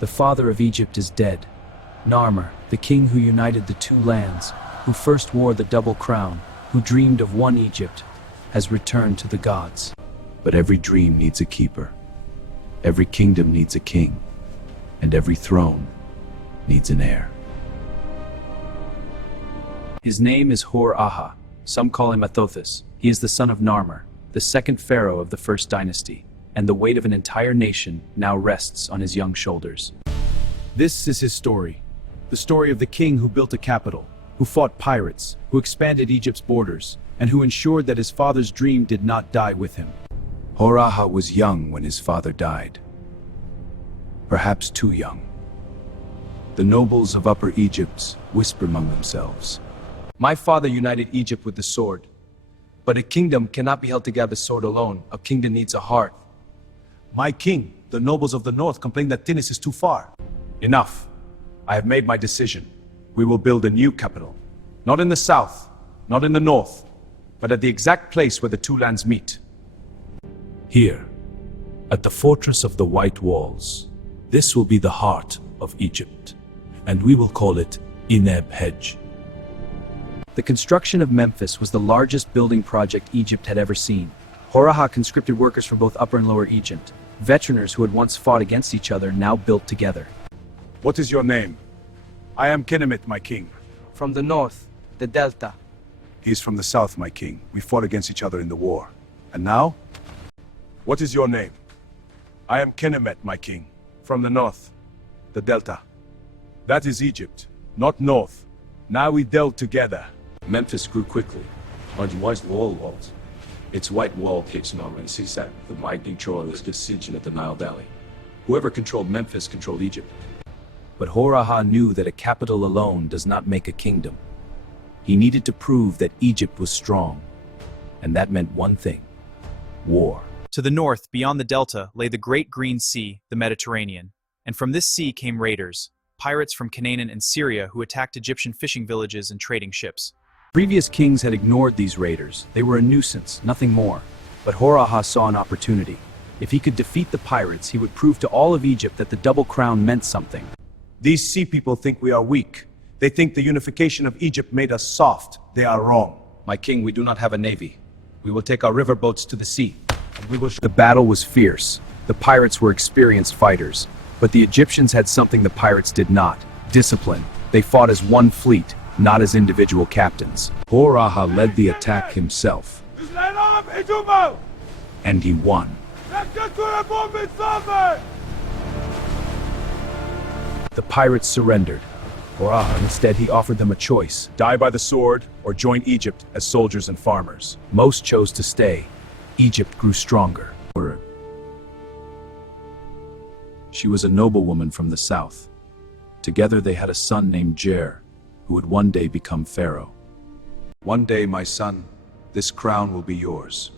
The father of Egypt is dead. Narmer, the king who united the two lands, who first wore the double crown, who dreamed of one Egypt, has returned to the gods. But every dream needs a keeper. Every kingdom needs a king. And every throne needs an heir. His name is Hor-Aha. Some call him Athothis. He is the son of Narmer, the second pharaoh of the first dynasty, and the weight of an entire nation now rests on his young shoulders. This is his story. The story of the king who built a capital, who fought pirates, who expanded Egypt's borders, and who ensured that his father's dream did not die with him. Hor-Aha was young when his father died. Perhaps too young. The nobles of Upper Egypt whisper among themselves. My father united Egypt with the sword. But a kingdom cannot be held together with sword alone. A kingdom needs a heart. My king, the nobles of the north complain that Tinis is too far. Enough. I have made my decision. We will build a new capital. Not in the south, not in the north, but at the exact place where the two lands meet. Here, at the fortress of the White Walls, this will be the heart of Egypt, and we will call it Ineb Hedge. The construction of Memphis was the largest building project Egypt had ever seen. Hor-Aha conscripted workers from both Upper and Lower Egypt. Veteraners who had once fought against each other now built together. What is your name? I am Kenemet, my king. From the north, the delta. He is from the south, my king. We fought against each other in the war. And now? What is your name? I am Kenemet, my king. From the north, the delta. That is Egypt, not north. Now we delve together. Memphis grew quickly on white walls. Its white wall takes Narmer and Sisat, the mighty controllers decision of the Nile Valley. Whoever controlled Memphis controlled Egypt. But Hor-Aha knew that a capital alone does not make a kingdom. He needed to prove that Egypt was strong. And that meant one thing: war. To the north, beyond the delta, lay the Great Green Sea, the Mediterranean. And from this sea came raiders, pirates from Canaan and Syria who attacked Egyptian fishing villages and trading ships. Previous kings had ignored these raiders. They were a nuisance, nothing more. But Hor-Aha saw an opportunity. If he could defeat the pirates, he would prove to all of Egypt that the double crown meant something. These sea people think we are weak. They think the unification of Egypt made us soft. They are wrong. My king, we do not have a navy. We will take our river boats to the sea. And we will The battle was fierce. The pirates were experienced fighters. But the Egyptians had something the pirates did not: discipline. They fought as one fleet, not as individual captains. Hor-Aha led the attack himself. And he won. The pirates surrendered. Instead, he offered them a choice. Die by the sword or join Egypt as soldiers and farmers. Most chose to stay. Egypt grew stronger. She was a noblewoman from the south. Together they had a son named Djer, who would one day become pharaoh. One day, my son, this crown will be yours.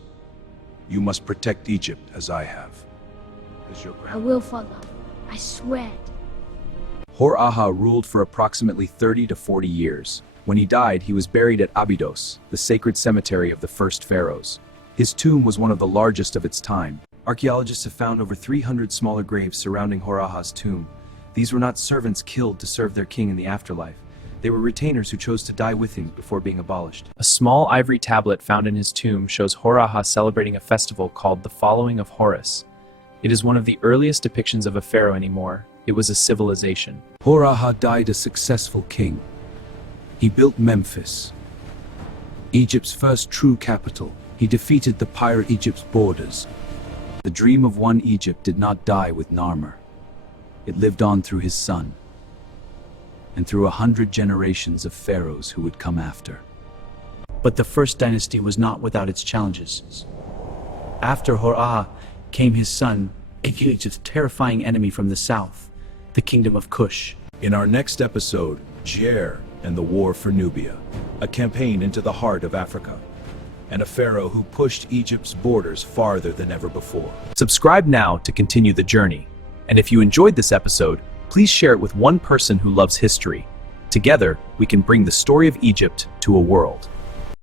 You must protect Egypt as I have. I will, father. I swear. Hor-Aha ruled for approximately 30 to 40 years. When he died, he was buried at Abydos, the sacred cemetery of the first pharaohs. His tomb was one of the largest of its time. Archaeologists have found over 300 smaller graves surrounding Hor-Aha's tomb. These were not servants killed to serve their king in the afterlife. They were retainers who chose to die with him before being abolished. A small ivory tablet found in his tomb shows Hor-Aha celebrating a festival called the Following of Horus. It is one of the earliest depictions of a pharaoh anymore. It was a civilization. Hor-Aha died a successful king. He built Memphis, Egypt's first true capital. He defeated the pirate Egypt's borders. The dream of one Egypt did not die with Narmer. It lived on through his son, and through 100 generations of pharaohs who would come after. But the first dynasty was not without its challenges. After Hor-Aha came his son, Egypt's terrifying enemy from the south, the kingdom of Kush. In our next episode, Djer and the War for Nubia, a campaign into the heart of Africa, and a pharaoh who pushed Egypt's borders farther than ever before. Subscribe now to continue the journey. And if you enjoyed this episode, please share it with one person who loves history. Together, we can bring the story of Egypt to a world.